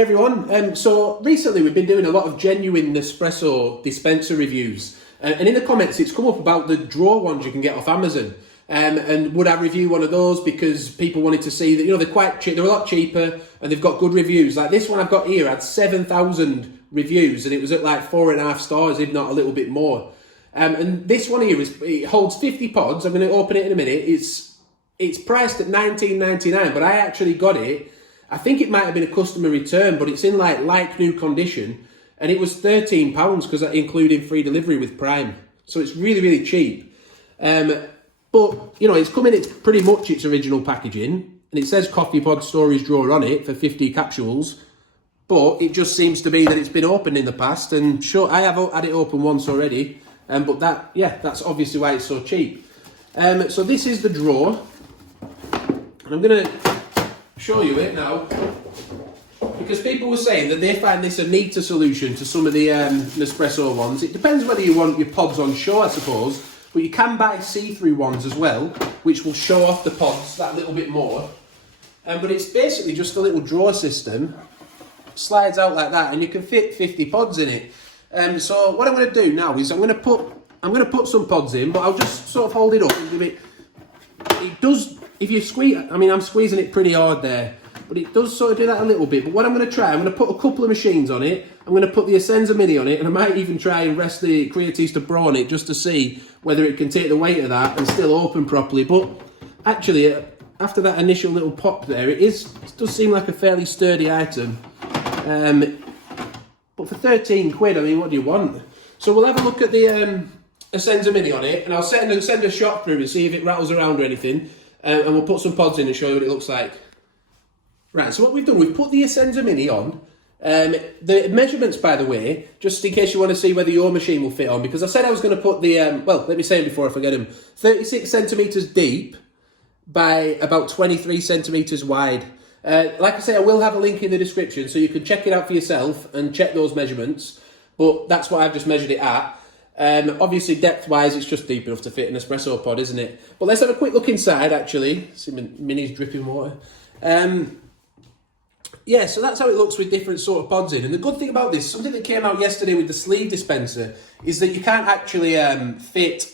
Hey everyone, so recently we've been doing a lot of genuine Nespresso dispenser reviews, and in the comments it's come up about the drawer ones you can get off Amazon, and would I review one of those because people wanted to see that, you know, they're quite cheap, they're a lot cheaper and they've got good reviews. Like this one I've got here had 7,000 reviews and it was at like 4.5 stars, if not a little bit more. And this one here it holds 50 pods. I'm going to open it in a minute. It's priced at $19.99, but I actually got it. I think it might have been a customer return, but it's in like new condition, and it was £13 because that including free delivery with Prime. So it's really, really cheap. But you know, it's pretty much its original packaging, and it says coffee pod storage drawer on it for 50 capsules. But it just seems to be that it's been opened in the past, and sure, I have had it open once already. But that's obviously why it's so cheap. So this is the drawer, and I'm gonna show you it now, because people were saying that they find this a neater solution to some of the Nespresso ones. It depends whether you want your pods on show, I suppose, but you can buy see-through ones as well, which will show off the pods that little bit more. But it's basically just a little drawer system, slides out like that, and you can fit 50 pods in it. So what I'm going to do now is I'm going to put some pods in, but I'll just sort of hold it up and give it. It does. If you squeeze, I mean, I'm squeezing it pretty hard there, but it does sort of do that a little bit. But what I'm going to try, I'm going to put a couple of machines on it. I'm going to put the Essenza Mini on it, and I might even try and rest the Creatista Pro on it just to see whether it can take the weight of that and still open properly. But actually, after that initial little pop there, it does seem like a fairly sturdy item. But for 13 quid, I mean, what do you want? So we'll have a look at the Essenza Mini on it, and I'll send a shot through and see if it rattles around or anything. And we'll put some pods in and show you what it looks like. Right, so what we've done, we've put the Essenza Mini on. The measurements, by the way, just in case you want to see whether your machine will fit on, because I said I was going to put the, well, let me say them before I forget them, 36 centimetres deep by about 23 centimetres wide. Like I say, I will have a link in the description so you can check it out for yourself and check those measurements, but that's what I've just measured it at. Obviously, depth-wise, it's just deep enough to fit an espresso pod, isn't it? But let's have a quick look inside, actually. See my Mini's dripping water. Yeah, so that's how it looks with different sort of pods in. And the good thing about this, something that came out yesterday with the sleeve dispenser, is that you can't actually fit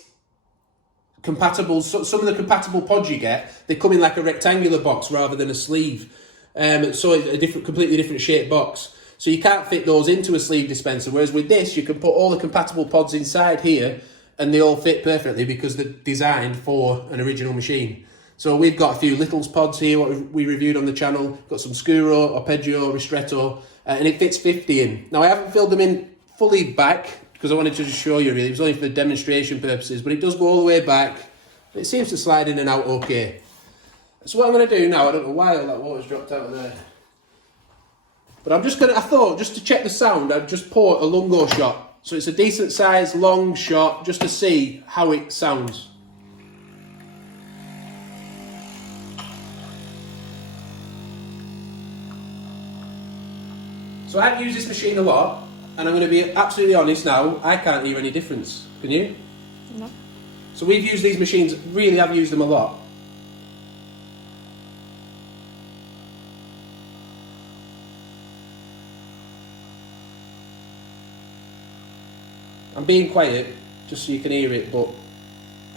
compatible. So some of the compatible pods you get, they come in like a rectangular box rather than a sleeve. So a completely different shaped box. So you can't fit those into a sleeve dispenser, whereas with this, you can put all the compatible pods inside here, and they all fit perfectly because they're designed for an original machine. So we've got a few Littles pods here, what we reviewed on the channel. Got some Scuro, Arpeggio, Ristretto, and it fits 50 in. Now, I haven't filled them in fully back, because I wanted to just show you, really. It was only for demonstration purposes, but it does go all the way back. It seems to slide in and out okay. So what I'm going to do now, I don't know why all that water's dropped out of there. But I thought, just to check the sound, I'd just pour a lungo shot. So it's a decent size, long shot, just to see how it sounds. So I've used this machine a lot, and I'm going to be absolutely honest now, I can't hear any difference. Can you? No. So we've used these machines, really have used them a lot. I'm being quiet, just so you can hear it, but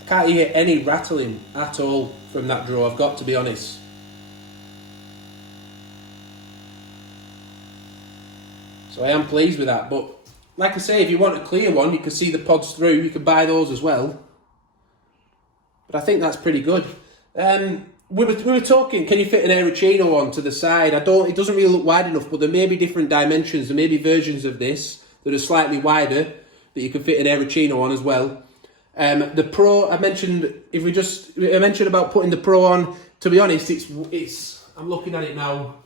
I can't hear any rattling at all from that drawer, I've got to be honest. So I am pleased with that, but like I say, if you want a clear one, you can see the pods through, you can buy those as well. But I think that's pretty good. We were talking, can you fit an Aeroccino on to the side? It doesn't really look wide enough, but there may be different dimensions, there may be versions of this that are slightly wider, that you can fit an Aeroccino on as well. The Pro, I mentioned about putting the Pro on. To be honest, I'm looking at it now,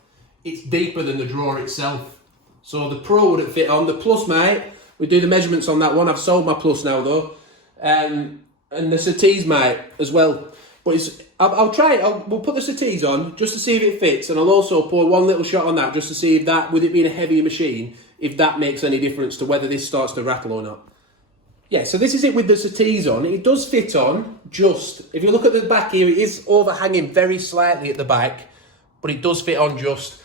it's deeper than the drawer itself. So the Pro wouldn't fit on. The Plus might. We do the measurements on that one. I've sold my Plus now though. And the Settees might as well. But I'll try it. We'll put the Settees on just to see if it fits, and I'll also pour one little shot on that just to see if that, with it being a heavier machine, if that makes any difference to whether this starts to rattle or not. Yeah, so this is it with the Settees on. It does fit on, just, if you look at the back here, it is overhanging very slightly at the back, but it does fit on just.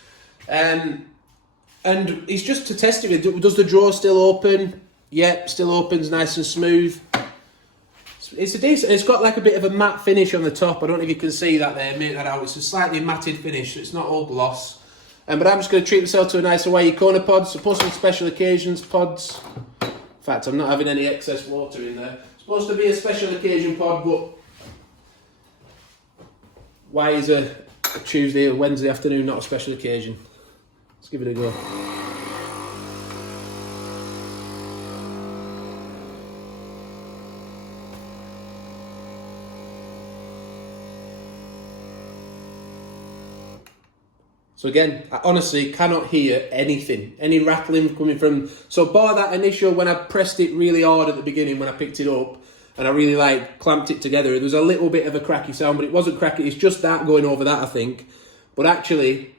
And it's just to test it. Does the drawer still open? Yep, still opens nice and smooth. It's a decent. It's got like a bit of a matte finish on the top. I don't know if you can see that there. Make that out. It's a slightly matted finish. So it's not all gloss. But I'm just going to treat myself to a nice Hawaii Kona pod. Supposed to be special occasions pods. In fact, I'm not having any excess water in there. Supposed to be a special occasion pod, but why is a Tuesday or Wednesday afternoon not a special occasion? Let's give it a go. So again, I honestly cannot hear anything, any rattling coming from. So bar that initial, when I pressed it really hard at the beginning when I picked it up, and I really like clamped it together, there was a little bit of a cracky sound, but it wasn't cracky. It's just that going over that, I think. But actually,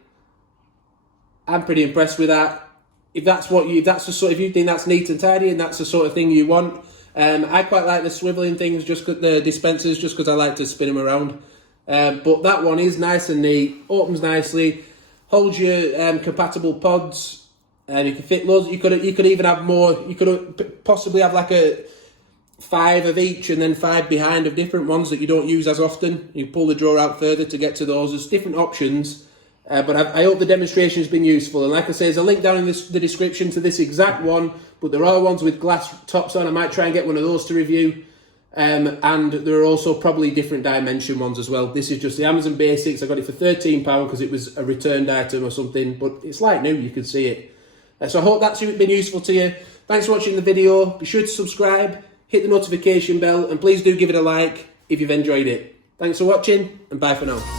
I'm pretty impressed with that. If that's what you, if you think that's neat and tidy, and that's the sort of thing you want, I quite like the swiveling things, the dispensers, just because I like to spin them around. But that one is nice and neat, opens nicely. Holds your compatible pods, and you can fit loads. You could even have more. You could possibly have like a 5 of each, and then 5 behind of different ones that you don't use as often. You pull the drawer out further to get to those. There's different options, but I hope the demonstration has been useful. And like I say, there's a link down in the description to this exact one. But there are ones with glass tops on. I might try and get one of those to review. And there are also probably different dimension ones as well. This is just the Amazon Basics. I got it for £13 because it was a returned item or something, but it's like new, you can see it. So I hope that's been useful to you. Thanks for watching the video. Be sure to subscribe, hit the notification bell, and please do give it a like if you've enjoyed it. Thanks for watching, and bye for now.